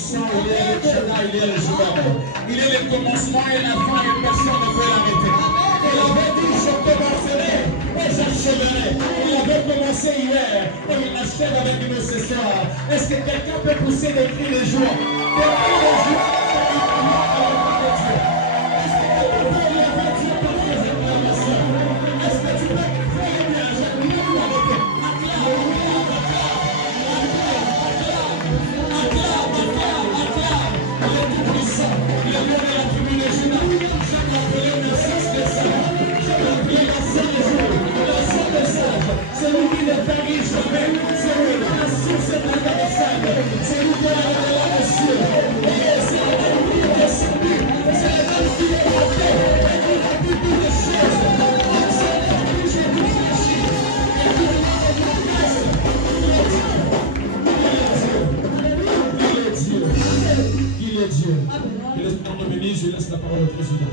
puissant, il est le Shaddai, il est le Judas. Il est le commencement et la fin et personne ne peut l'arrêter. Il avait dit je commencerai et j'achèverai. Il avait commencé hier et il achève avec nous ce soir. Est-ce que quelqu'un peut pousser des cris de joie? Des cris de joie. Est-ce que tu peux prier avec Dieu pour que je me laisse? Est-ce que tu peux prier bien? J'aime avec eux. C'est lui qui ne périt jamais, c'est lui qui a source intarissable, c'est lui qui a la révélation, c'est le même qui est descendu, c'est le même qui est monté, et qui a pu toutes les choses, c'est le même qui j'ai tout fléchi, et qui est là et qui reste, il est Dieu. Je laisse la parole bénie, je laisse la parole au président.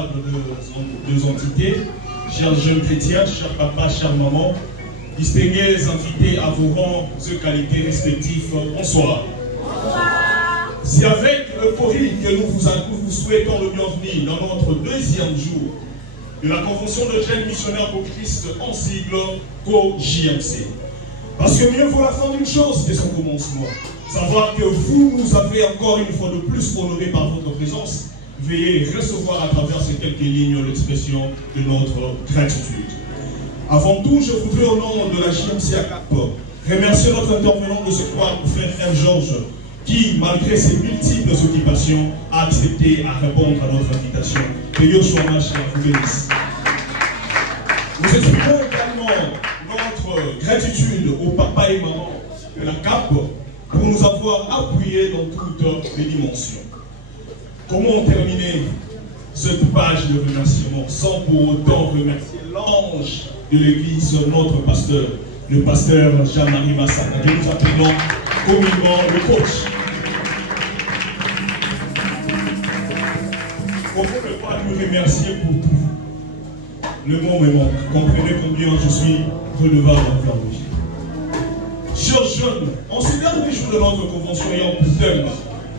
De deux entités, chers jeunes chrétiens, chers papas, chers mamans, distinguez les invités à vos rangs de qualités respectives. Bonsoir. C'est avec euphorie que nous vous souhaitons le bienvenu dans notre deuxième jour de la Convention de jeunes missionnaires pour Christ en sigle COJMC. Parce que mieux vaut la fin d'une chose que son commencement. Savoir que vous nous avez encore une fois de plus honorés par votre présence. Veuillez recevoir à travers ces quelques lignes l'expression de notre gratitude. Avant tout, je voudrais au nom de la JMC à Cap remercier notre intervenant de ce soir, le frère M. Georges, qui, malgré ses multiples occupations, a accepté à répondre à notre invitation. Que Dieu soit vous bénisse. Nous exprimons également notre gratitude aux papas et mamans de la CAP pour nous avoir appuyés dans toutes les dimensions. Comment terminer cette page de remerciement sans pour autant remercier l'ange de l'église, notre pasteur, le pasteur Jean-Marie Massana, que nous appelons communément le coach. On ne peut pas nous remercier pour tout. Le mot me manque. Comprenez combien je suis redevable envers lui. Chers jeunes, en ces derniers jours de notre convention ayant pour thème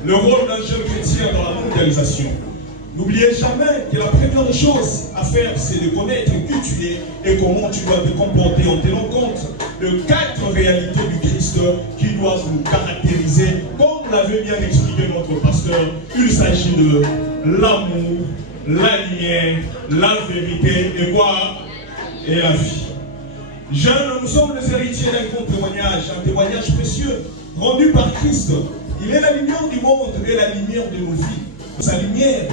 le rôle d'un jeune chrétien dans la mondialisation, n'oubliez jamais que la première des choses à faire, c'est de connaître qui tu es et comment tu dois te comporter en tenant compte de 4 réalités du Christ qui doivent nous caractériser. Comme l'avait bien expliqué notre pasteur, il s'agit de l'amour, la lumière, la vérité et quoi? Et la vie. Jeunes, nous sommes les héritiers d'un grand témoignage, un témoignage précieux rendu par Christ. Il est la lumière du monde et la lumière de nos vies. Sa lumière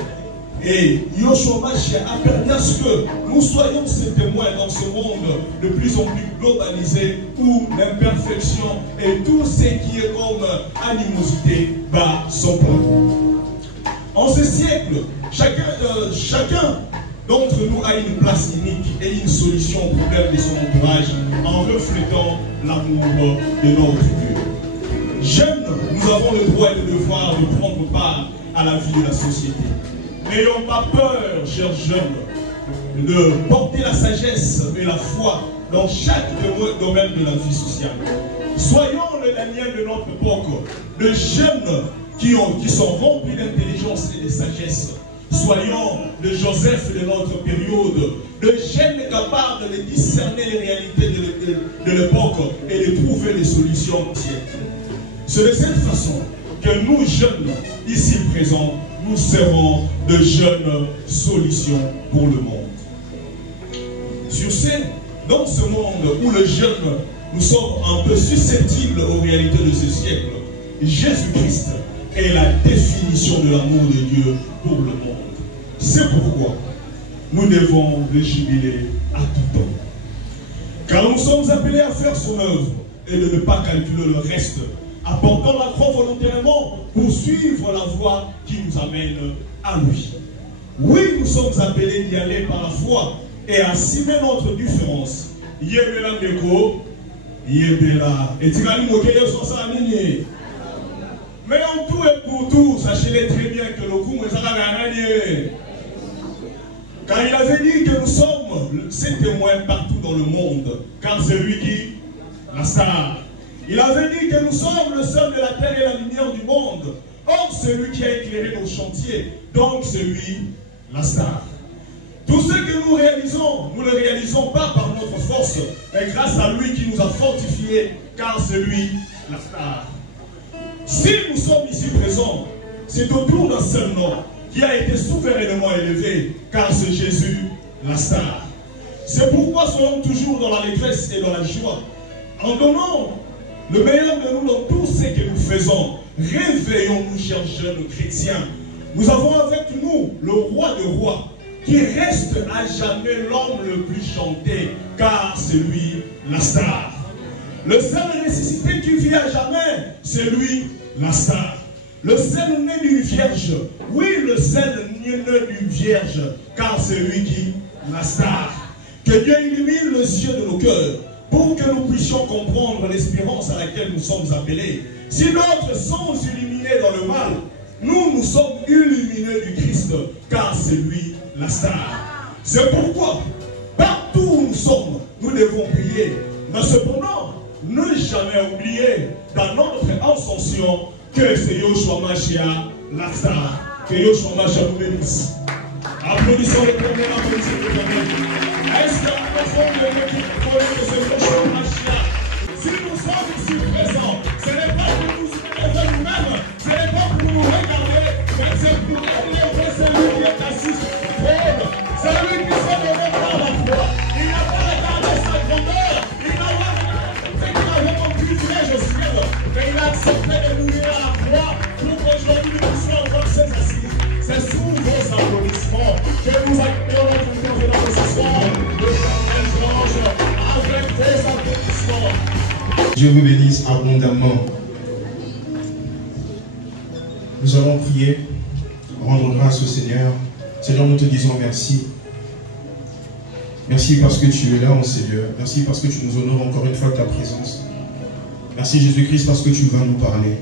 et Yoshua Mashiach a permis à ce que nous soyons ces témoins dans ce monde de plus en plus globalisé où l'imperfection et tout ce qui est comme animosité bat son point. En ce siècle, chacun d'entre nous a une place unique et une solution au problème de son entourage en reflétant l'amour de notre Dieu. Jeunes, nous avons le droit et le devoir de prendre part à la vie de la société. N'ayons pas peur, chers jeunes, de porter la sagesse et la foi dans chaque domaine de la vie sociale. Soyons le Daniel de notre époque, de jeunes qui sont remplis d'intelligence et de sagesse. Soyons le Joseph de notre période, de jeunes capables de discerner les réalités de l'époque et de trouver les solutions siècles. C'est de cette façon que nous, jeunes, ici présents, nous serons de jeunes solutions pour le monde. Sur ce, dans ce monde où les jeunes, nous sommes un peu susceptibles aux réalités de ce siècle, Jésus-Christ est la définition de l'amour de Dieu pour le monde. C'est pourquoi nous devons le jubiler à tout temps. Car nous sommes appelés à faire son œuvre et de ne pas calculer le reste, apportant la croix volontairement pour suivre la voie qui nous amène à lui. Oui, nous sommes appelés d'y aller par la foi et à assumer notre différence. Yébela Ndeko, Yébela. Et tu vas nous moquer sur ça, mais en tout et pour tout, sachez-le très bien que le coup est à gagner. Car il avait dit que nous sommes ses témoins partout dans le monde. Car c'est lui qui, la star. Il avait dit que nous sommes le seul de la terre et la lumière du monde. Or, c'est lui qui a éclairé nos chantiers. Donc, c'est lui, la star. Tout ce que nous réalisons, nous ne le réalisons pas par notre force, mais grâce à lui qui nous a fortifiés, car c'est lui, la star. Si nous sommes ici présents, c'est autour d'un seul nom qui a été souverainement élevé, car c'est Jésus, la star. C'est pourquoi soyons toujours dans l'allégresse et dans la joie, en donnant le meilleur de nous dans tout ce que nous faisons. Réveillons-nous, chers jeunes chrétiens. Nous avons avec nous le roi de rois, qui reste à jamais l'homme le plus chanté, car c'est lui, la star. Le seul ressuscité qui vit à jamais, c'est lui, la star. Le seul né d'une vierge, oui, le seul né d'une vierge, car c'est lui qui, la star. Que Dieu illumine les yeux de nos cœurs, pour que nous puissions comprendre l'espérance à laquelle nous sommes appelés. Si d'autres sont illuminés dans le mal, nous sommes illuminés du Christ, car c'est lui, la star. C'est pourquoi, partout où nous sommes, nous devons prier. Mais cependant, ne jamais oublier, dans notre ascension, que c'est Yoshua Mashiach, la star. Que Yoshua Mashiach nous bénisse. Applaudissons l'Éternel, applaudissons l'Éternel. Est-ce qu'à la fond de l'équipe connaît que c'est Yoshua Mashiach? Si nous sommes ici présents, ce n'est pas pour nous soumettre nous-mêmes, ce n'est pas pour nous regarder, mais c'est pour élever celui qui est assis sur le trône. C'est lui qui s'est donné par la foi. Il n'a pas regardé sa grandeur, il n'a pas regardé ce qu'il avait comme privilège au ciel, mais il a accepté de mourir à la croix pour qu'aujourd'hui nous puissions avoir ses assises. C'est sous vos applaudissements que nous accueillons notre conférence ce soir. Le Saint-Ange avec vos applaudissements. Dieu vous bénisse abondamment. Nous allons prier, rendre grâce au Seigneur. Seigneur, nous te disons merci. Merci parce que tu es là, mon Seigneur. Merci parce que tu nous honores encore une fois de ta présence. Merci Jésus-Christ parce que tu vas nous parler.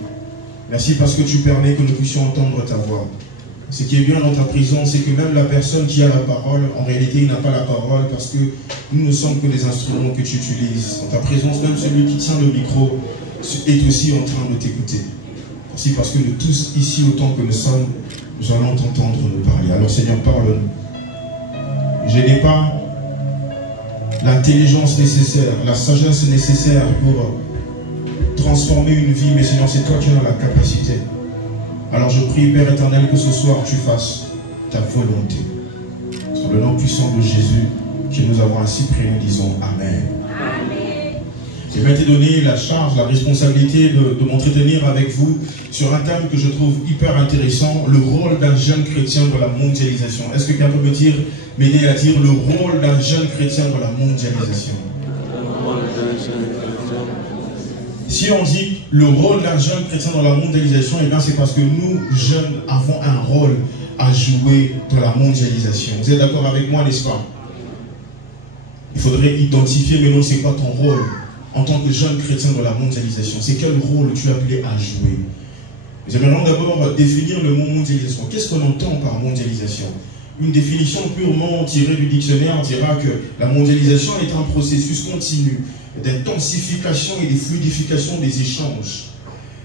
Merci parce que tu permets que nous puissions entendre ta voix. Ce qui est bien dans ta présence, c'est que même la personne qui a la parole, en réalité, il n'a pas la parole parce que nous ne sommes que des instruments que tu utilises. En ta présence, même celui qui tient le micro est aussi en train de t'écouter. Merci parce que nous tous, ici, autant que nous sommes, nous allons t'entendre nous parler. Alors Seigneur, parle-nous. Je n'ai pas l'intelligence nécessaire, la sagesse nécessaire pour transformer une vie, mais Seigneur, c'est toi qui as la capacité. Alors je prie, Père éternel, que ce soir tu fasses ta volonté. Dans le nom puissant de Jésus, que nous avons ainsi prié, nous disons Amen. Amen. Il m'a été donné la charge, la responsabilité de m'entretenir avec vous sur un thème que je trouve hyper intéressant, le rôle d'un jeune chrétien dans la mondialisation. Est-ce que quelqu'un peut m'aider à dire le rôle d'un jeune chrétien dans la mondialisation? Si on dit le rôle d'un jeune chrétien dans la mondialisation, eh bien c'est parce que nous, jeunes, avons un rôle à jouer dans la mondialisation. Vous êtes d'accord avec moi, n'est-ce pas? Il faudrait identifier, mais non, c'est quoi ton rôle en tant que jeune chrétien dans la mondialisation? C'est quel rôle tu es appelé à jouer? Nous allons d'abord définir le mot mondialisation. Qu'est-ce qu'on entend par mondialisation? Une définition purement tirée du dictionnaire dira que la mondialisation est un processus continu d'intensification et de fluidification des échanges.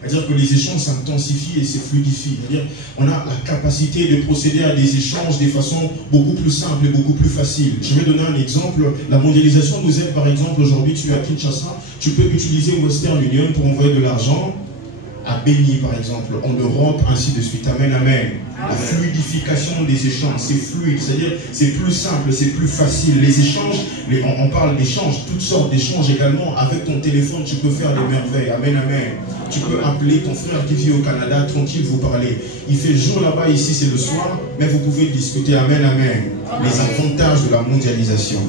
C'est-à-dire que les échanges s'intensifient et se fluidifient. C'est-à-dire qu'on a la capacité de procéder à des échanges de façon beaucoup plus simple et beaucoup plus facile. Je vais donner un exemple. La mondialisation nous aide, par exemple, aujourd'hui tu es à Kinshasa, tu peux utiliser Western Union pour envoyer de l'argent à Béni, par exemple, en Europe, ainsi de suite. Amen, amen. La fluidification des échanges, c'est fluide, c'est-à-dire c'est plus simple, c'est plus facile. Les échanges, on parle d'échanges, toutes sortes d'échanges également. Avec ton téléphone, tu peux faire des merveilles. Amen, amen. Tu peux appeler ton frère qui vit au Canada, tranquille, vous parler. Il fait jour là-bas, ici c'est le soir, mais vous pouvez discuter. Amen, amen. Les avantages de la mondialisation.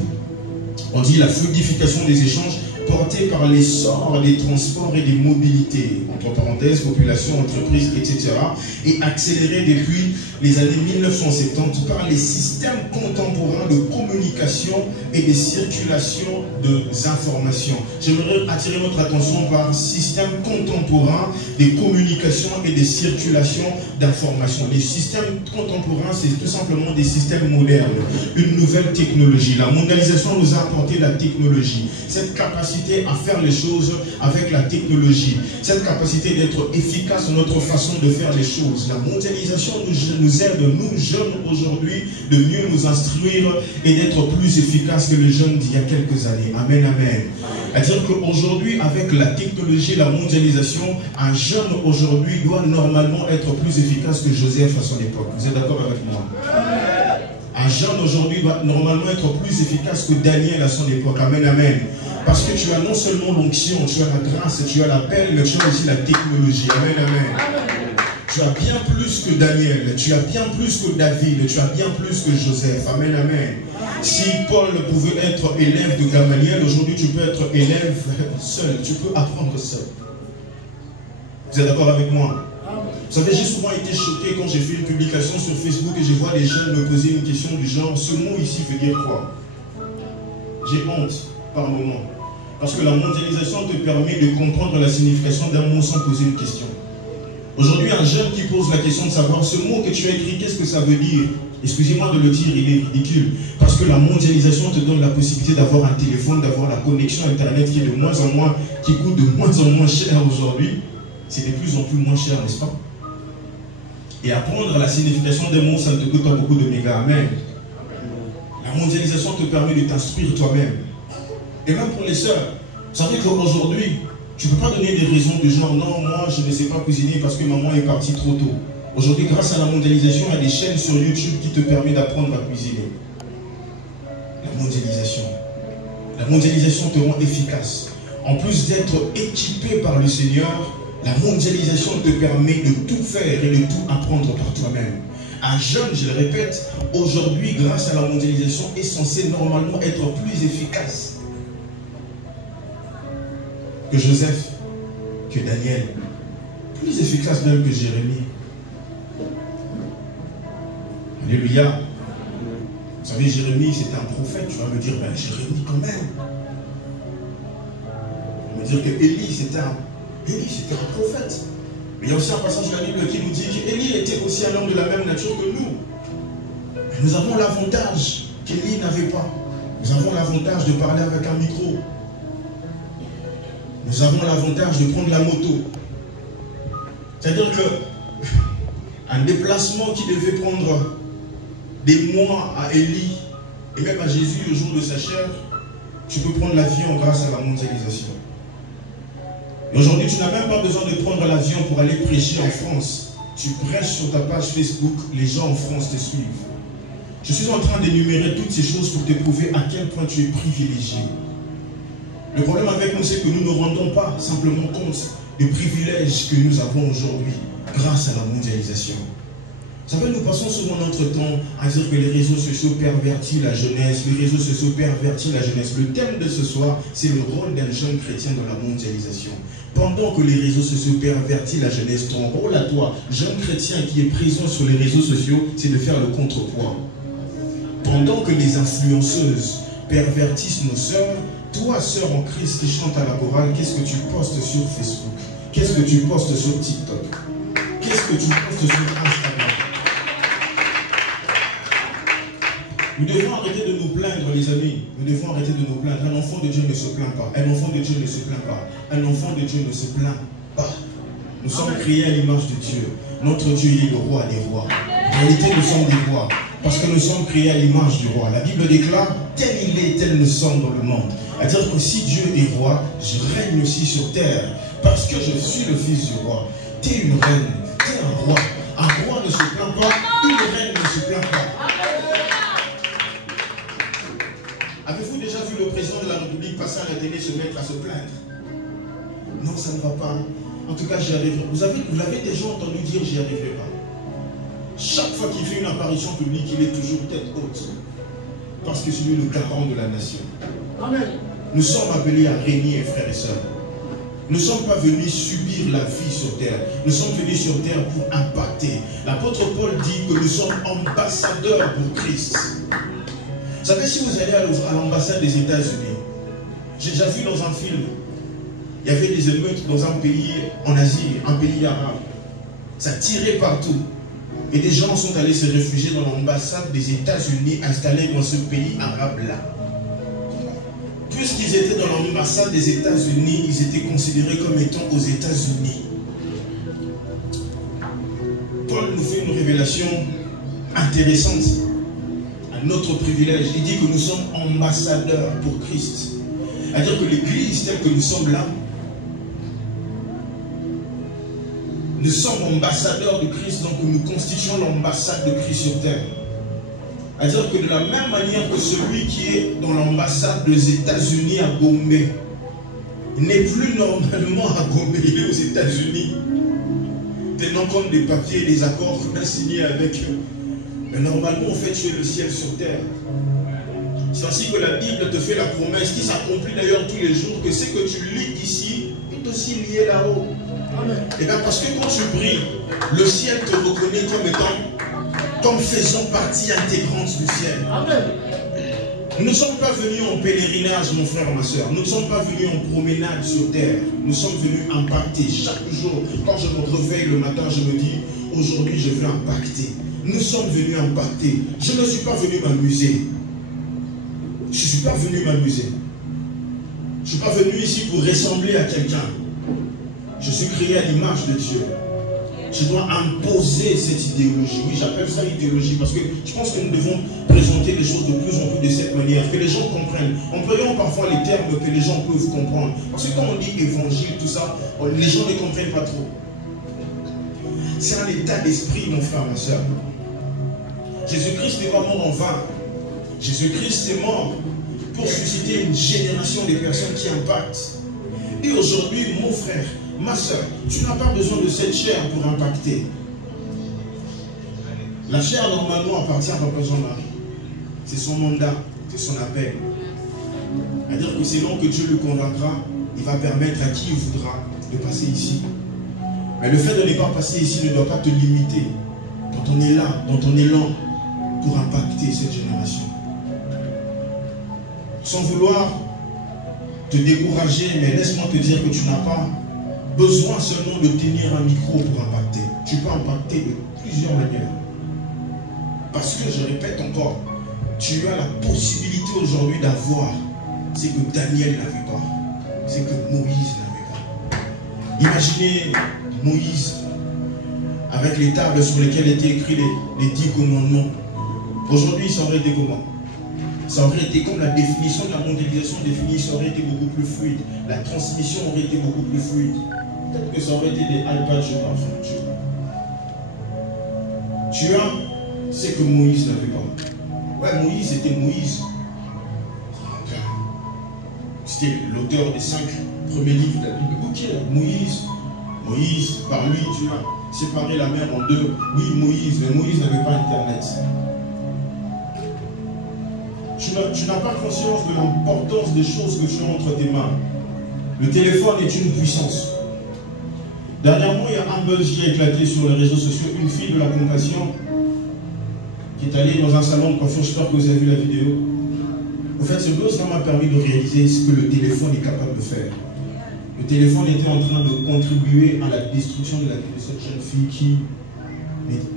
On dit la fluidification des échanges porté par l'essor des transports et des mobilités, entre parenthèses, population, entreprise, etc., et accéléré depuis les années 1970 par les systèmes contemporains de communication communication et de circulation d'informations. J'aimerais attirer notre attention par un système contemporain de communication et de circulation d'informations. Les systèmes contemporains, c'est tout simplement des systèmes modernes, une nouvelle technologie. La mondialisation nous a apporté la technologie, cette capacité à faire les choses avec la technologie, cette capacité d'être efficace dans notre façon de faire les choses. La mondialisation nous aide, nous jeunes aujourd'hui, de mieux nous instruire et d'être plus efficaces que les jeunes d'il y a quelques années. Amen, amen. C'est-à-dire qu'aujourd'hui, avec la technologie, la mondialisation, un jeune aujourd'hui doit normalement être plus efficace que Joseph à son époque. Vous êtes d'accord avec moi? Un jeune aujourd'hui doit normalement être plus efficace que Daniel à son époque. Amen, amen. Parce que tu as non seulement l'onction, tu as la grâce, tu as l'appel, mais tu as aussi la technologie. Amen, amen. Tu as bien plus que Daniel, tu as bien plus que David, tu as bien plus que Joseph. Amen, amen. Si Paul pouvait être élève de Gamaliel, aujourd'hui tu peux être élève seul, tu peux apprendre seul. Vous êtes d'accord avec moi? Vous savez, j'ai souvent été choqué quand j'ai fait une publication sur Facebook et je vois les jeunes me poser une question du genre, ce mot ici veut dire quoi? J'ai honte par moment. Parce que la mondialisation te permet de comprendre la signification d'un mot sans poser une question. Aujourd'hui, un jeune qui pose la question de savoir ce mot que tu as écrit, qu'est-ce que ça veut dire? Excusez-moi de le dire, il est ridicule. Parce que la mondialisation te donne la possibilité d'avoir un téléphone, d'avoir la connexion Internet qui est de moins en moins, qui coûte de moins en moins cher aujourd'hui. C'est de plus en plus moins cher, n'est-ce pas? Et apprendre la signification des mots, ça ne te coûte pas beaucoup de méga. Amen. La mondialisation te permet de t'instruire toi-même. Et même pour les sœurs, vous savez qu'aujourd'hui, tu ne peux pas donner des raisons du genre, non, moi je ne sais pas cuisiner parce que maman est partie trop tôt. Aujourd'hui, grâce à la mondialisation, il y a des chaînes sur YouTube qui te permettent d'apprendre à cuisiner. La mondialisation. La mondialisation te rend efficace. En plus d'être équipé par le Seigneur, la mondialisation te permet de tout faire et de tout apprendre par toi-même. Un jeune, je le répète, aujourd'hui, grâce à la mondialisation, est censé normalement être plus efficace que Joseph, que Daniel, plus efficace même que Jérémie. Alléluia. Vous savez, Jérémie, c'était un prophète. Tu vas me dire, ben Jérémie quand même. Tu vas me dire que Élie, c'était un prophète. Mais il y a aussi un passage de la Bible qui nous dit qu'Élie était aussi un homme de la même nature que nous. Mais nous avons l'avantage qu'Élie n'avait pas. Nous avons l'avantage de parler avec un micro. Nous avons l'avantage de prendre la moto. C'est-à-dire qu'un déplacement qui devait prendre des mois à Élie et même à Jésus le jour de sa chair, tu peux prendre l'avion grâce à la mondialisation. Et aujourd'hui, tu n'as même pas besoin de prendre l'avion pour aller prêcher en France. Tu prêches sur ta page Facebook, les gens en France te suivent. Je suis en train d'énumérer toutes ces choses pour te prouver à quel point tu es privilégié. Le problème avec nous, c'est que nous ne rendons pas simplement compte des privilèges que nous avons aujourd'hui grâce à la mondialisation. Vous savez, nous passons souvent notre temps à dire que les réseaux sociaux pervertissent la jeunesse, les réseaux sociaux pervertissent la jeunesse. Le thème de ce soir, c'est le rôle d'un jeune chrétien dans la mondialisation. Pendant que les réseaux sociaux pervertissent la jeunesse, ton rôle à toi, jeune chrétien qui est présent sur les réseaux sociaux, c'est de faire le contrepoids. Pendant que les influenceuses pervertissent nos sœurs, toi, sœur en Christ qui chante à la chorale, qu'est-ce que tu postes sur Facebook? Qu'est-ce que tu postes sur TikTok? Qu'est-ce que tu postes sur Instagram? Nous devons arrêter de nous plaindre, les amis. Nous devons arrêter de nous plaindre. Un enfant de Dieu ne se plaint pas. Un enfant de Dieu ne se plaint pas. Un enfant de Dieu ne se plaint pas. Nous sommes créés à l'image de Dieu. Notre Dieu est le roi des rois. En réalité, nous sommes des rois. Parce que nous sommes créés à l'image du roi. La Bible déclare, tel il est, tel nous sommes dans le monde. C'est-à-dire que si Dieu est roi, je règne aussi sur terre. Parce que je suis le fils du roi. Tu es une reine, tu es un roi. Un roi ne se plaint pas, une reine ne se plaint pas. Avez-vous déjà vu le président de la République passer à la télé se mettre à se plaindre? Non, ça ne va pas. En tout cas, j'y arriverai. Vous l'avez déjà entendu dire j'y arriverai pas. Chaque fois qu'il fait une apparition publique, il est toujours tête haute. Parce que c'est lui le garant de la nation. Amen. Nous sommes appelés à régner, frères et sœurs. Nous ne sommes pas venus subir la vie sur terre. Nous sommes venus sur terre pour impacter. L'apôtre Paul dit que nous sommes ambassadeurs pour Christ. Vous savez, si vous allez à l'ambassade des États-Unis, j'ai déjà vu dans un film, il y avait des émeutes dans un pays en Asie, un pays arabe. Ça tirait partout. Et des gens sont allés se réfugier dans l'ambassade des États-Unis installée dans ce pays arabe-là. Puisqu'ils étaient dans l'ambassade des États-Unis, ils étaient considérés comme étant aux États-Unis. Paul nous fait une révélation intéressante, un autre privilège. Il dit que nous sommes ambassadeurs pour Christ. C'est-à-dire que l'Église telle que nous sommes là, nous sommes ambassadeurs de Christ, donc nous constituons l'ambassade de Christ sur terre. C'est-à-dire que de la même manière que celui qui est dans l'ambassade des États-Unis à Gombe n'est plus normalement à Gombe, il est aux États-Unis, tenant compte des papiers et des accords qu'on a signés avec eux. Mais normalement, on fait tuer le ciel sur terre. C'est ainsi que la Bible te fait la promesse, qui s'accomplit d'ailleurs tous les jours, que ce que tu lis ici est aussi lié là-haut. Et bien parce que quand tu pries, le ciel te reconnaît comme faisant partie intégrante du ciel. Amen. Nous ne sommes pas venus en pèlerinage, mon frère, ma soeur. Nous ne sommes pas venus en promenade sur terre. Nous sommes venus impacter. Chaque jour, quand je me réveille le matin, je me dis, aujourd'hui je veux impacter. Nous sommes venus impacter. Je ne suis pas venu m'amuser. Je ne suis pas venu m'amuser. Je ne suis pas venu ici pour ressembler à quelqu'un. Je suis créé à l'image de Dieu. Je dois imposer cette idéologie. Oui, j'appelle ça idéologie parce que je pense que nous devons présenter les choses de plus en plus de cette manière, que les gens comprennent. Employons parfois les termes que les gens peuvent comprendre. Parce que quand on dit évangile, tout ça, les gens ne comprennent pas trop. C'est un état d'esprit, mon frère, ma soeur. Jésus-Christ n'est pas mort en vain. Jésus-Christ est mort pour susciter une génération de personnes qui impactent. Et aujourd'hui, mon frère, ma soeur, tu n'as pas besoin de cette chair pour impacter. La chair, normalement, appartient à Papa Jean-Marie. C'est son mandat, c'est son appel. C'est-à-dire que selon que Dieu le convaincra, il va permettre à qui il voudra de passer ici. Mais le fait de ne pas passer ici ne doit pas te limiter. Quand on est là, dans ton élan, pour impacter cette génération. Sans vouloir te décourager, mais laisse-moi te dire que tu n'as pas besoin seulement de tenir un micro pour impacter. Tu peux impacter de plusieurs manières. Parce que, je répète encore, tu as la possibilité aujourd'hui d'avoir ce que Daniel n'avait pas, ce que Moïse n'avait pas. Imaginez Moïse avec les tables sur lesquelles étaient écrits les 10 commandements. Aujourd'hui, ça aurait été comment? Ça aurait été comme la définition de la mondialisation définie, ça aurait été beaucoup plus fluide. La transmission aurait été beaucoup plus fluide. Peut-être que ça aurait été des alpages dans le futur. Tu as ce que Moïse n'avait pas. Ouais, Moïse c'était Moïse. C'était l'auteur des 5 premiers livres de la Bible. Ok, Moïse, par lui, tu as séparé la mer en deux. Oui, Moïse, mais Moïse n'avait pas Internet. Tu n'as pas conscience de l'importance des choses que tu as entre tes mains. Le téléphone est une puissance. Dernièrement, il y a un buzz qui a éclaté sur les réseaux sociaux. Une fille de la compassion qui est allée dans un salon de coiffure. J'espère que vous avez vu la vidéo. En fait, ce buzz m'a permis de réaliser ce que le téléphone est capable de faire. Le téléphone était en train de contribuer à la destruction de la vie de cette jeune fille qui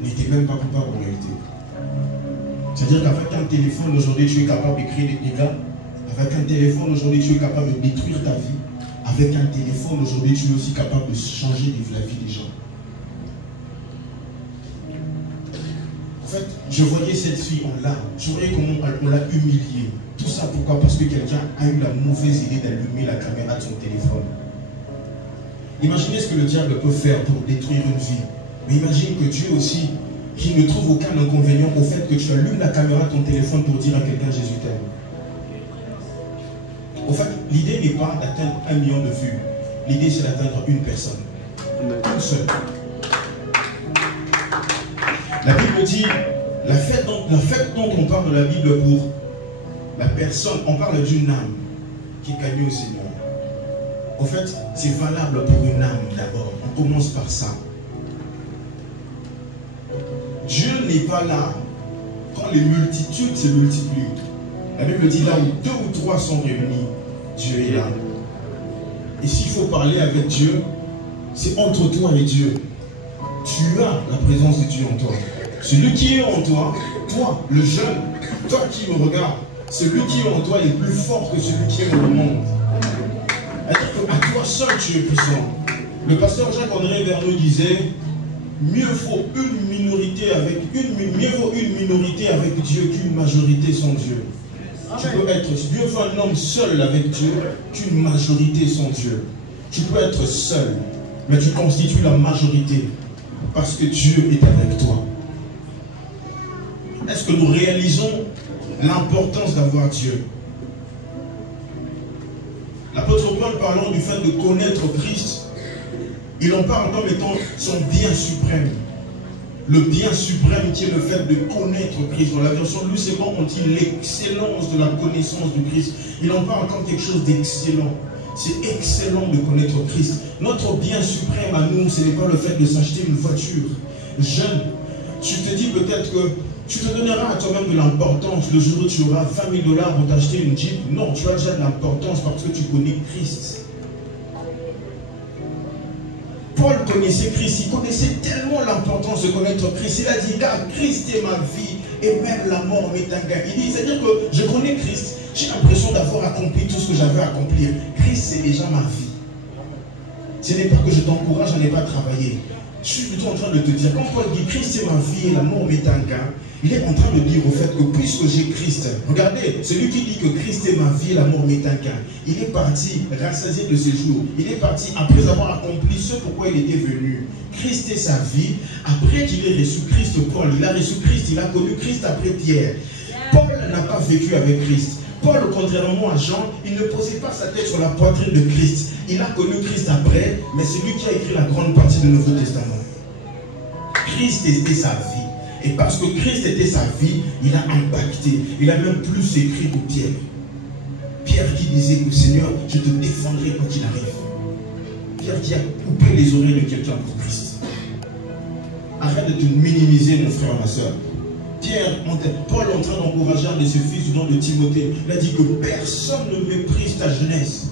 n'était même pas coupable en réalité. C'est-à-dire qu'avec un téléphone, aujourd'hui, tu es capable de créer des dégâts. Avec un téléphone, aujourd'hui, tu es capable de détruire ta vie. Avec un téléphone, aujourd'hui, tu es aussi capable de changer la vie des gens. En fait, je voyais cette fille en larmes. Je voyais comment on l'a humiliée. Tout ça, pourquoi? Parce que quelqu'un a eu la mauvaise idée d'allumer la caméra de son téléphone. Imaginez ce que le diable peut faire pour détruire une vie. Mais imagine que Dieu aussi, qui ne trouve aucun inconvénient au fait que tu allumes la caméra de ton téléphone pour dire à quelqu'un Jésus t'aime. En fait, l'idée n'est pas d'atteindre 1 million de vues. L'idée, c'est d'atteindre une personne. Une seule. La Bible dit, la fête dont on parle de la Bible pour la personne, on parle d'une âme qui est gagnée au Seigneur. En fait, c'est valable pour une âme d'abord. On commence par ça. Dieu n'est pas là quand les multitudes se multiplient. La Bible dit là où 2 ou 3 sont réunis, Dieu est là. Et s'il faut parler avec Dieu, c'est entre toi et Dieu. Tu as la présence de Dieu en toi. Celui qui est en toi, toi, le jeune, toi qui me regardes, celui qui est en toi est plus fort que celui qui est dans le monde. C'est-à-dire qu'à toi seul tu es puissant. Le pasteur Jacques-André Verneau disait, mieux vaut une minorité avec Dieu qu'une majorité sans Dieu. Tu peux être, mieux vaut un homme seul avec Dieu qu'une majorité sans Dieu. Tu peux être seul, mais tu constitues la majorité parce que Dieu est avec toi. Est-ce que nous réalisons l'importance d'avoir Dieu? L'apôtre Paul, parlant du fait de connaître Christ, il en parle comme étant son bien suprême. Le bien suprême qui est le fait de connaître Christ. Dans la version Luce et Bon, on dit l'excellence de la connaissance du Christ. Il en parle comme quelque chose d'excellent. C'est excellent de connaître Christ. Notre bien suprême à nous, ce n'est pas le fait de s'acheter une voiture. Jeune, tu te dis peut-être que tu te donneras à toi-même de l'importance le jour où tu auras 20 000 $ pour t'acheter une Jeep. Non, tu as déjà de l'importance parce que tu connais Christ. Paul connaissait Christ, il connaissait tellement l'importance de connaître Christ. Il a dit, car Christ est ma vie et même la mort m'est un gain. Il dit, c'est-à-dire que je connais Christ, j'ai l'impression d'avoir accompli tout ce que j'avais à accomplir. Christ, c'est déjà ma vie. Ce n'est pas que je t'encourage à ne pas travailler. Je suis plutôt en train de te dire, quand Paul dit Christ est ma vie et la mort m'est un gain, il est en train de dire au fait que puisque j'ai Christ, regardez, celui qui dit que Christ est ma vie et la mort m'est un gain, il est parti rassasié de ses jours. Il est parti après avoir accompli ce pourquoi il était venu. Christ est sa vie. Après qu'il ait reçu Christ, Paul, il a reçu Christ, il a connu Christ après Pierre. Paul n'a pas vécu avec Christ. Paul, contrairement à Jean, il ne posait pas sa tête sur la poitrine de Christ. Il a connu Christ après, mais c'est lui qui a écrit la grande partie du Nouveau Testament. Christ était sa vie. Et parce que Christ était sa vie, il a impacté. Il a même plus écrit que Pierre. Pierre qui disait que Seigneur, je te défendrai quand il arrive. Pierre qui a coupé les oreilles de quelqu'un pour Christ. Arrête de te minimiser, mon frère, ma soeur. Paul est en train d'encourager un de ses fils du nom de Timothée. Il a dit que personne ne méprise ta jeunesse.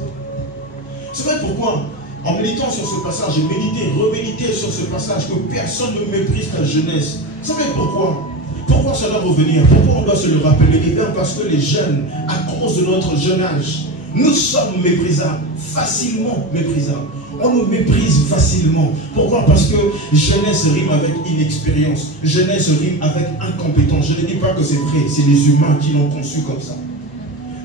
C'est vrai pourquoi, en méditant sur ce passage, j'ai médité, remédité sur ce passage, que personne ne méprise ta jeunesse. Vous savez pourquoi? Pourquoi ça doit revenir? Pourquoi on doit se le rappeler? Eh bien parce que les jeunes, à cause de notre jeune âge, nous sommes méprisables, facilement méprisables. On nous méprise facilement. Pourquoi? Parce que jeunesse rime avec inexpérience. Jeunesse rime avec incompétence. Je ne dis pas que c'est vrai, c'est les humains qui l'ont conçu comme ça.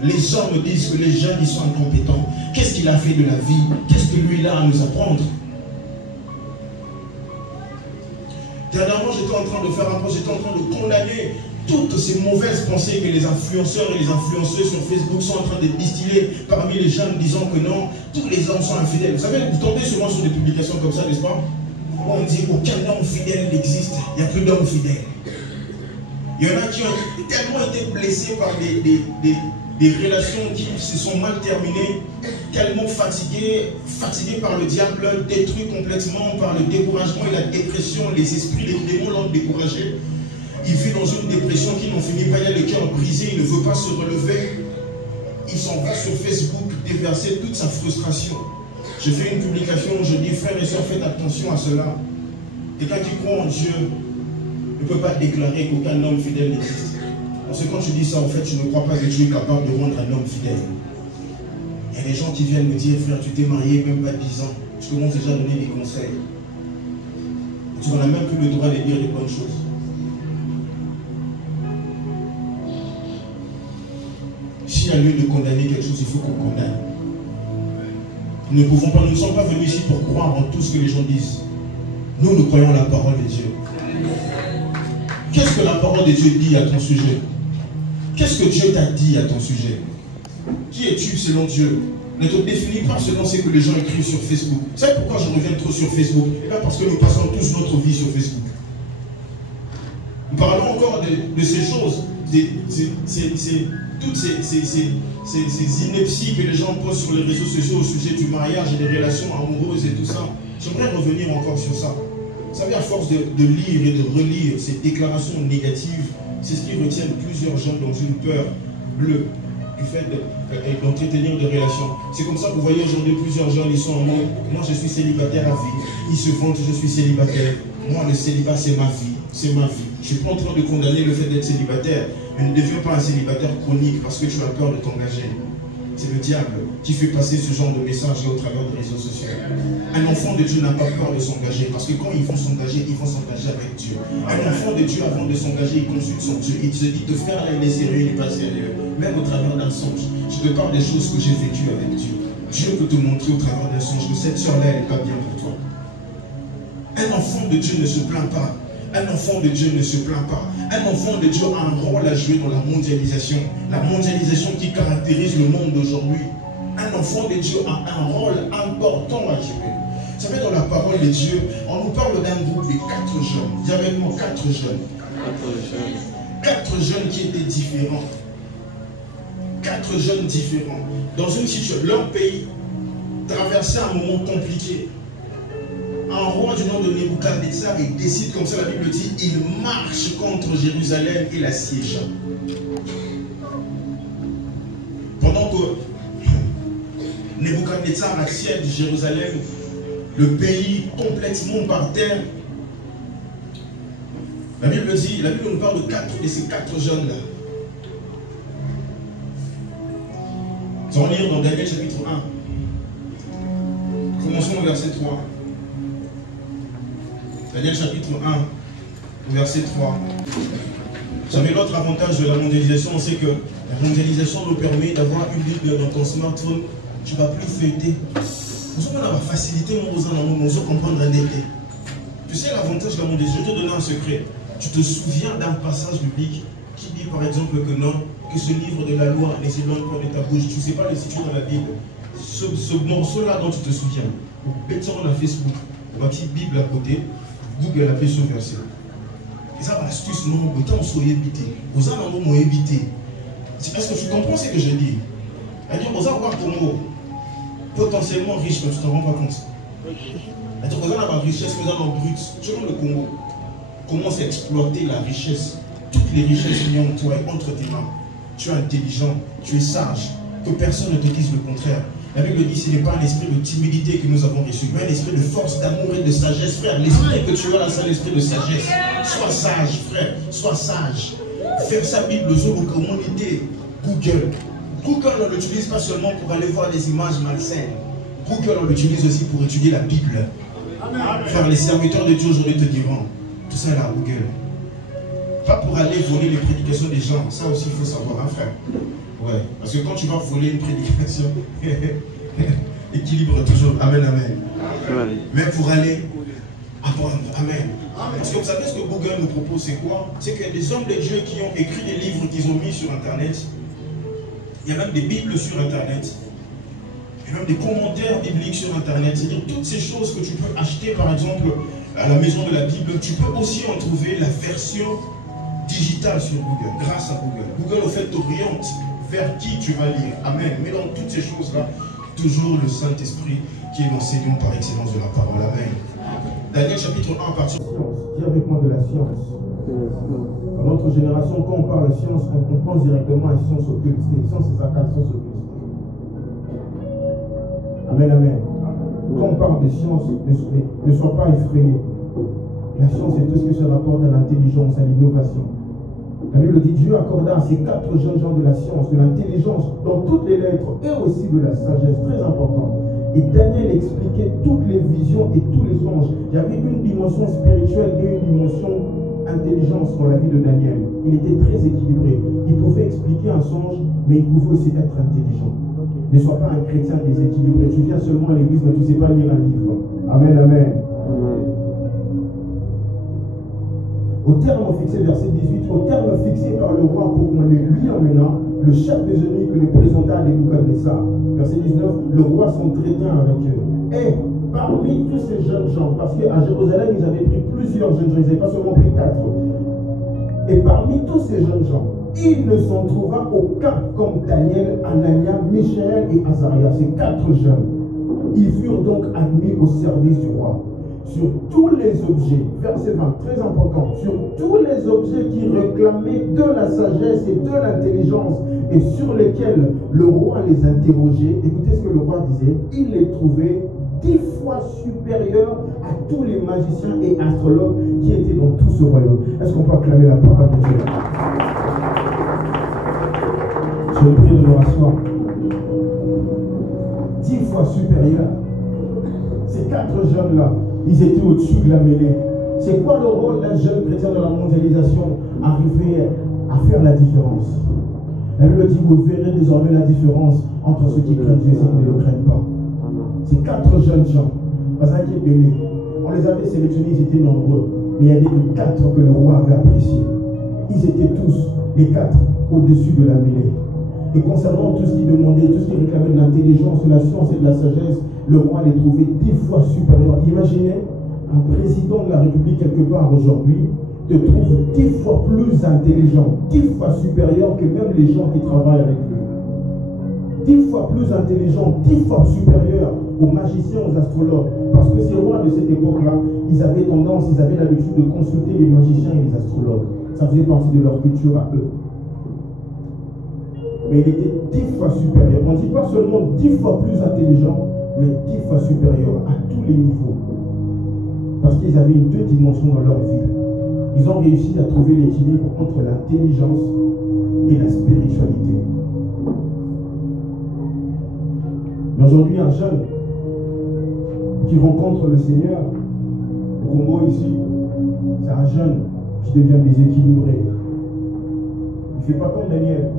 Les hommes disent que les jeunes, ils sont incompétents. Qu'est-ce qu'il a fait de la vie? Qu'est-ce que lui, il a à nous apprendre? Dernièrement, j'étais en train de faire un post, j'étais en train de condamner toutes ces mauvaises pensées que les influenceurs et les influenceuses sur Facebook sont en train de distiller parmi les jeunes, disant que non, tous les hommes sont infidèles. Vous savez, vous tombez souvent sur des publications comme ça, n'est-ce pas? On dit aucun homme fidèle n'existe, il n'y a plus d'hommes fidèles. Il y en a qui ont tellement été blessés par des relations qui se sont mal terminées, tellement fatigués par le diable, détruits complètement par le découragement et la dépression. Les esprits, les démons l'ont découragé. Il vit dans une dépression qui n'en finit pas, il a le cœur brisé, il ne veut pas se relever. Il s'en va sur Facebook déverser toute sa frustration. Je fais une publication où je dis, frères et sœurs, faites attention à cela. Quelqu'un qui croit en Dieu ne peut pas déclarer qu'aucun homme fidèle n'existe. Parce que quand tu dis ça, en fait, tu ne crois pas que Dieu est capable de rendre un homme fidèle. Il y a des gens qui viennent me dire, frère, tu t'es marié même pas 10 ans. Je commence déjà à donner des conseils. Tu n'en as même plus le droit de dire des bonnes choses. S'il y a lieu de condamner quelque chose, il faut qu'on condamne. Nous ne sommes pas venus ici pour croire en tout ce que les gens disent. Nous croyons la parole de Dieu. Qu'est-ce que la parole de Dieu dit à ton sujet? Qu'est-ce que Dieu t'a dit à ton sujet? Qui es-tu selon Dieu? Ne te définis pas selon ce que les gens écrivent sur Facebook. Vous savez pourquoi je reviens trop sur Facebook? Eh bien parce que nous passons tous notre vie sur Facebook. Nous parlons encore de ces choses, toutes ces inepties que les gens posent sur les réseaux sociaux au sujet du mariage et des relations amoureuses et tout ça. J'aimerais revenir encore sur ça. Vous savez, à force de lire et de relire ces déclarations négatives, c'est ce qui retient plusieurs gens dans une peur bleu du fait d'entretenir des relations. C'est comme ça que vous voyez aujourd'hui plusieurs jeunes, ils sont en mode, moi je suis célibataire à vie. Ils se vantent, je suis célibataire. Moi le célibat c'est ma vie, c'est ma vie. Je ne suis pas en train de condamner le fait d'être célibataire, mais ne deviens pas un célibataire chronique parce que tu as peur de t'engager. C'est le diable qui fait passer ce genre de messages au travers des réseaux sociaux. Un enfant de Dieu n'a pas peur de s'engager parce que quand ils vont s'engager avec Dieu. Un enfant de Dieu, avant de s'engager, il consulte son Dieu. Il se dit, te faire là, il est sérieux, il n'est pas sérieux. Même au travers d'un songe. Je te parle des choses que j'ai vécues avec Dieu. Dieu peut te montrer au travers d'un songe que cette soeur-là, elle n'est pas bien pour toi. Un enfant de Dieu ne se plaint pas. Un enfant de Dieu ne se plaint pas. Un enfant de Dieu a un rôle à jouer dans la mondialisation. La mondialisation qui caractérise le monde d'aujourd'hui. Un enfant de Dieu a un rôle important à jouer. Vous savez, dans la parole de Dieu, on nous parle d'un groupe de 4 jeunes. Il y avait moi 4 jeunes. 4 jeunes qui étaient différents. 4 jeunes différents. Dans une situation, leur pays traversait un moment compliqué. Un roi du nom de Nebuchadnezzar, il décide, comme ça la Bible dit, il marche contre Jérusalem et la siège. Pendant que Nebuchadnezzar assiège Jérusalem, le pays complètement par terre, la Bible dit, la Bible nous parle de 4 de ces 4 jeunes-là. Nous allons lire dans Daniel chapitre 1. Commençons au verset 3. Daniel chapitre 1, verset 3. Vous savez, l'autre avantage de la mondialisation, c'est que la mondialisation nous permet d'avoir une Bible dans ton smartphone. Tu ne vas plus feuilleter. Nous avons facilité mon besoin dans mon besoin comprendre un été. Tu sais l'avantage de la mondialisation, je vais te donner un secret. Tu te souviens d'un passage biblique qui dit par exemple que non, que ce livre de la loi ne s'éloigne pas de ta bouche. Tu ne sais pas le situer dans la Bible. Ce morceau-là dont tu te souviens, mettons dans Facebook, ma petite Bible à côté. Google a fait ce verset. Et ça, l'astuce, non, autant soyez évité. Vous avez un mot évité. Est-ce que tu comprends ce que je dis? C'est-à-dire, vous allez voir Congo, potentiellement riche, mais tu ne t'en rends pas compte. C'est-à-dire, vous allez avoir richesse, vous allez avoir brut. Tu vois le Congo, commence à exploiter la richesse. Toutes les richesses qui sont en toi et entre tes mains. Tu es intelligent, tu es sage. Que personne ne te dise le contraire. La Bible dit, ce n'est pas un esprit de timidité que nous avons reçu, mais un esprit de force, d'amour et de sagesse, frère. L'esprit que tu as là, c'est l'esprit de sagesse. Sois sage, frère, sois sage. Faire sa Bible, le jour où communauté, Google. Google, on l'utilise pas seulement pour aller voir des images malsaines. Google, on l'utilise aussi pour étudier la Bible. Frère, les serviteurs de Dieu aujourd'hui te diront, tout ça là, Google. Pas pour aller voler les prédications des gens, ça aussi il faut savoir, hein, frère. Ouais, parce que quand tu vas voler une prédication, équilibre toujours, amen, amen. Mais pour aller apprendre, amen. Parce que vous savez ce que Google nous propose, c'est quoi? C'est qu'il y a des hommes de Dieu qui ont écrit des livres qu'ils ont mis sur Internet. Il y a même des Bibles sur Internet. Il y a même des commentaires bibliques sur Internet. C'est-à-dire toutes ces choses que tu peux acheter, par exemple, à la maison de la Bible, tu peux aussi en trouver la version digitale sur Google, grâce à Google. Google, au fait, t'oriente vers qui tu vas lire. Amen. Mais dans toutes ces choses-là, toujours le Saint-Esprit qui est l'enseignant par excellence de la parole. Amen. Daniel chapitre 1, partie science. Dis avec moi de la science. Dans notre génération, quand on parle de science, on pense directement à la science occulte. Science, c'est ça, science occulte. Amen, amen. Quand on parle de science, ne sois pas effrayé. La science, c'est tout ce qui se rapporte à l'intelligence, à l'innovation. La Bible dit, Dieu accorda à ces 4 jeunes gens de la science, de l'intelligence, dans toutes les lettres, et aussi de la sagesse, très important. Et Daniel expliquait toutes les visions et tous les songes. Il y avait une dimension spirituelle et une dimension intelligence dans la vie de Daniel. Il était très équilibré. Il pouvait expliquer un songe, mais il pouvait aussi être intelligent. Ne sois pas un chrétien déséquilibré. Tu viens seulement à l'église, mais tu ne sais pas lire un livre. Amen, amen. Au terme fixé, verset 18, au terme fixé par le roi pour qu'on les lui emmena, le chef des eunuques les présenta à Nebuchadnezzar. Verset 19, le roi s'entretint avec eux. Et parmi tous ces jeunes gens, parce qu'à Jérusalem, ils avaient pris plusieurs jeunes gens, ils n'avaient pas seulement pris 4. Et parmi tous ces jeunes gens, il ne s'en trouva aucun comme Daniel, Anania, Michaël et Azaria, ces 4 jeunes. Ils furent donc admis au service du roi. sur tous les objets, verset 20, très important, sur tous les objets qui réclamaient de la sagesse et de l'intelligence et sur lesquels le roi les interrogeait, écoutez ce que le roi disait, il les trouvait 10 fois supérieurs à tous les magiciens et astrologues qui étaient dans tout ce royaume. Est-ce qu'on peut acclamer la parole de Dieu? Je vous prie de nous rasseoir. 10 fois supérieurs. Ces 4 jeunes-là, ils étaient au-dessus de la mêlée. C'est quoi le rôle d'un jeune chrétien dans la mondialisation? Arriver à faire la différence. La Bible dit, vous verrez désormais la différence entre ceux qui craignent Dieu et ceux qui ne le craignent pas. Ces 4 jeunes gens, parce qu'ils étaient bénis. On les avait sélectionnés, ils étaient nombreux. Mais il y avait que 4 que le roi avait appréciés. Ils étaient tous, les 4, au-dessus de la mêlée. Et concernant tout ce qui demandait, tout ce qui réclamait de l'intelligence, de la science et de la sagesse, le roi les trouvait 10 fois supérieurs. Imaginez, un président de la République quelque part aujourd'hui te trouve 10 fois plus intelligent, 10 fois supérieur que même les gens qui travaillent avec lui. 10 fois plus intelligent, 10 fois supérieur aux magiciens, aux astrologues. Parce que ces rois de cette époque-là, ils avaient l'habitude de consulter les magiciens et les astrologues. Ça faisait partie de leur culture à eux. Mais il était 10 fois supérieur. On ne dit pas seulement 10 fois plus intelligent, mais 10 fois supérieur à tous les niveaux. Parce qu'ils avaient deux dimensions dans leur vie. Ils ont réussi à trouver l'équilibre entre l'intelligence et la spiritualité. Mais aujourd'hui, un jeune qui rencontre le Seigneur, au Congo ici, c'est un jeune qui devient déséquilibré. Il ne fait pas comme Daniel.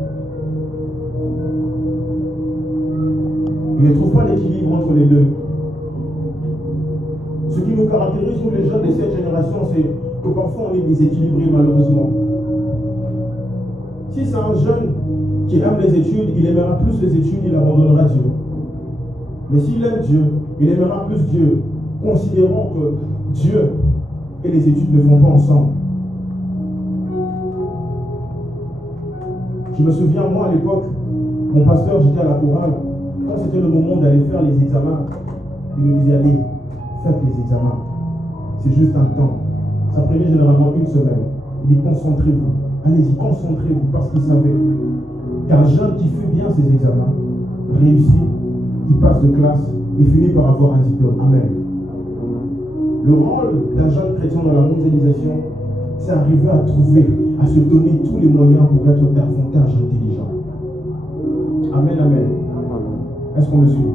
Il ne trouve pas l'équilibre entre les deux. Ce qui nous caractérise, nous les jeunes de cette génération, c'est que parfois on est déséquilibré malheureusement. Si c'est un jeune qui aime les études, il aimera plus les études, il abandonnera Dieu. Mais s'il aime Dieu, il aimera plus Dieu, considérant que Dieu et les études ne vont pas ensemble. Je me souviens, moi à l'époque, mon pasteur, j'étais à la chorale. Quand c'était le moment d'aller faire les examens, il nous disait, allez, faites les examens. C'est juste un temps. Ça prenait généralement une semaine. Il dit, concentrez-vous. Allez-y, concentrez-vous, parce qu'il savait qu'un jeune qui fait bien ses examens, réussit, il passe de classe et finit par avoir un diplôme. Amen. Le rôle d'un jeune chrétien dans la mondialisation, c'est arriver à trouver, à se donner tous les moyens pour être davantage intelligent. Amen, amen. Est-ce qu'on me suit?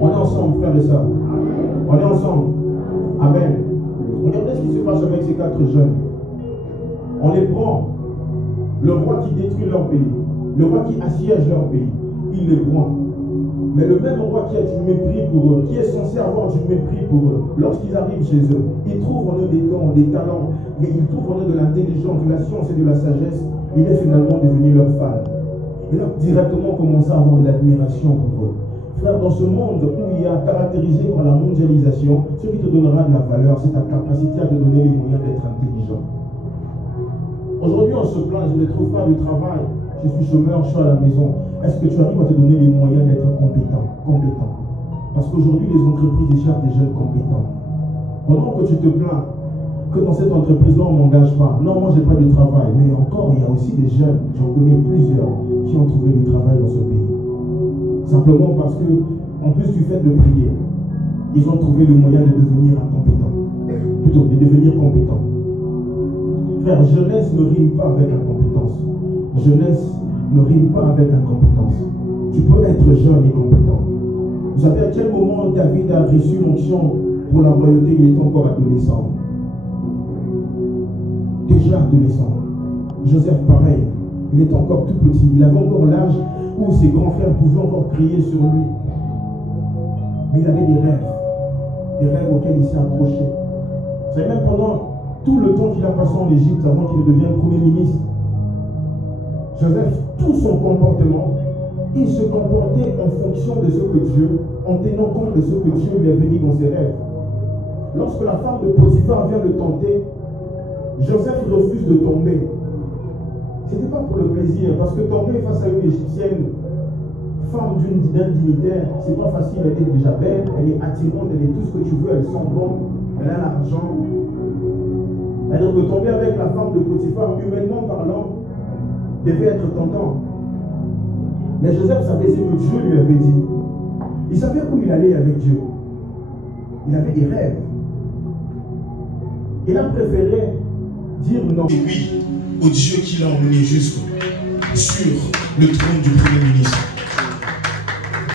On est ensemble, frères et sœurs. On est ensemble. Amen. Regardez ce qui se passe avec ces 4 jeunes. On les prend. Le roi qui détruit leur pays, le roi qui assiège leur pays, il les prend. Mais le même roi qui a du mépris pour eux, qui est censé avoir du mépris pour eux, lorsqu'ils arrivent chez eux, ils trouvent en eux des dons, des talents, et ils trouvent en eux de l'intelligence, de la science et de la sagesse. Il est finalement devenu leur fan. Il a directement commencé à avoir de l'admiration pour eux. Frère, dans ce monde où il y a caractérisé par la mondialisation, ce qui te donnera de la valeur, c'est ta capacité à te donner les moyens d'être intelligent. Aujourd'hui, on se plaint, je ne trouve pas de travail, je suis chômeur, je suis à la maison. Est-ce que tu arrives à te donner les moyens d'être compétent? Parce qu'aujourd'hui, les entreprises cherchent des jeunes compétents. Pendant que tu te plains que dans cette entreprise-là, on ne m'engage pas. Non, moi, je n'ai pas de travail. Mais encore, il y a aussi des jeunes, j'en connais plusieurs, qui ont trouvé du travail dans ce pays. Simplement parce que, en plus du fait de prier, ils ont trouvé le moyen de devenir incompétents. Plutôt, de devenir compétents. Frère, jeunesse ne rime pas avec incompétence. Jeunesse ne rime pas avec incompétence. Tu peux être jeune et compétent. Vous savez à quel moment David a reçu l'onction pour la royauté? Il était encore adolescent. Déjà adolescent. Joseph, pareil. Il était encore tout petit. Il avait encore l'âge où ses grands frères pouvaient encore crier sur lui. Mais il avait des rêves auxquels il s'est accroché. Vous savez, même pendant tout le temps qu'il a passé en Égypte avant qu'il ne devienne premier ministre, Joseph, tout son comportement, il se comportait en fonction de ce que Dieu, en tenant compte de ce que Dieu lui avait dit dans ses rêves. Lorsque la femme de Potiphar vient le tenter, Joseph refuse de tomber. Ce n'était pas pour le plaisir, parce que tomber face à une Égyptienne, femme d'un dignitaire, c'est pas facile. Elle est déjà belle, elle est attirante, elle est tout ce que tu veux, elle sent bon, elle a l'argent. Alors que tomber avec la femme de Potiphar, humainement parlant, devait être tentant. Mais Joseph savait ce que Dieu lui avait dit. Il savait où il allait avec Dieu. Il avait des rêves. Il a préféré dire non. Et oui, au Dieu qui l'a emmené jusqu'au sur le trône du Premier ministre.